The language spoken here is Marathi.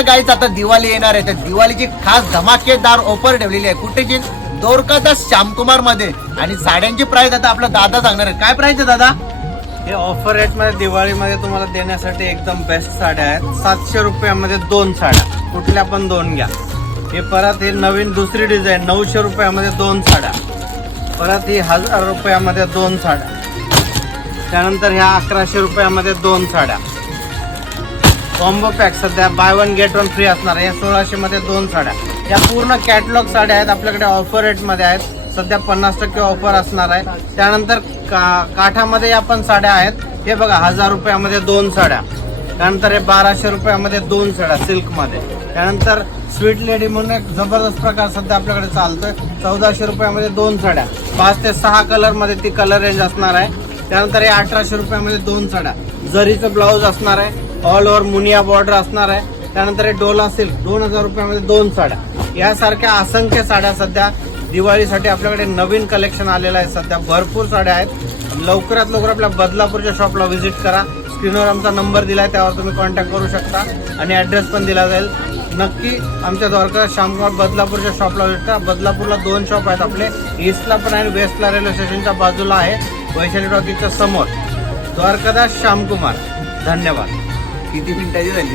गाईच आता दिवाळी येणार आहे, तर दिवाळीची खास धमाकेदार ऑफर ठेवलेली आहे. कुठेची? द्वारकादास श्यामकुमार मध्ये. आणि साड्यांची प्राइस आता आपला दादा सांगणार आहे. काय प्राइस आहे दादा? हे ऑफर रेट मध्ये दिवाळीमध्ये तुम्हाला देण्यासाठी एकदम बेस्ट साड्या आहेत. 700 रुपयामध्ये 2 साड्या, कुठल्या पण 2 घ्या. हे परत हे नवीन दुसरी डिझाईन 900 रुपयामध्ये 2 साड्या. परत ही 1000 रुपयामध्ये 2 साड्या. त्यानंतर ह्या 1100 रुपयामध्ये 2 साड्या. कॉम्बो पॅक सध्या by one get one free असणार आहे. 1600 मध्ये 2 साड्या. या पूर्ण कॅटलॉग साड्या आहेत आपल्याकडे, ऑफर रेट मध्ये आहेत. सध्या 50% ऑफर असणार आहे. त्यानंतर काठामध्ये या पण साड्या आहेत. हे बघा 1000 रुपयामध्ये 2 साड्या. त्यानंतर हे 1200 रुपयामध्ये 2 साड्या सिल्क मध्ये. त्यानंतर स्वीट लेडी म्हणून एक जबरदस्त प्रकार सध्या आपल्याकडे चालतोय. 1400 रुपयामध्ये 2 साड्या. 5 ते 6 कलर मध्ये ती कलर रेंज असणार आहे. त्यानंतर हे 1800 रुपयामध्ये 2 साड्या. जरीचं ब्लाऊज असणार आहे. ऑल ओव्हर मुनिया बॉर्डर असणार आहे. त्यानंतर हे डोला सिल्क 2000 रुपयामध्ये 2 साड्या. यासारख्या असंख्य साड्या सध्या दिवाळीसाठी आपल्याकडे नवीन कलेक्शन आलेलं आहे. सध्या भरपूर साड्या आहेत. लवकरात लवकर आपल्या बदलापूरच्या शॉपला व्हिजिट करा. स्क्रीनवर आमचा नंबर दिलाय, त्यावर तुम्ही कॉन्टॅक्ट करू शकता आणि ऍड्रेस पण दिला जाईल. नक्की आमच्या द्वारका श्यामकुमार बदलापूरच्या शॉपला व्हिजिट करा. बदलापूरला 2 शॉप आहेत आपले. ईस्टला पण आहे, वेस्टला रेल्वे स्टेशनच्या बाजूला आहे, वैशाली टॉकीजच्या समोर. द्वारकादास श्यामकुमार. धन्यवाद. किती मिनिटाची झाली?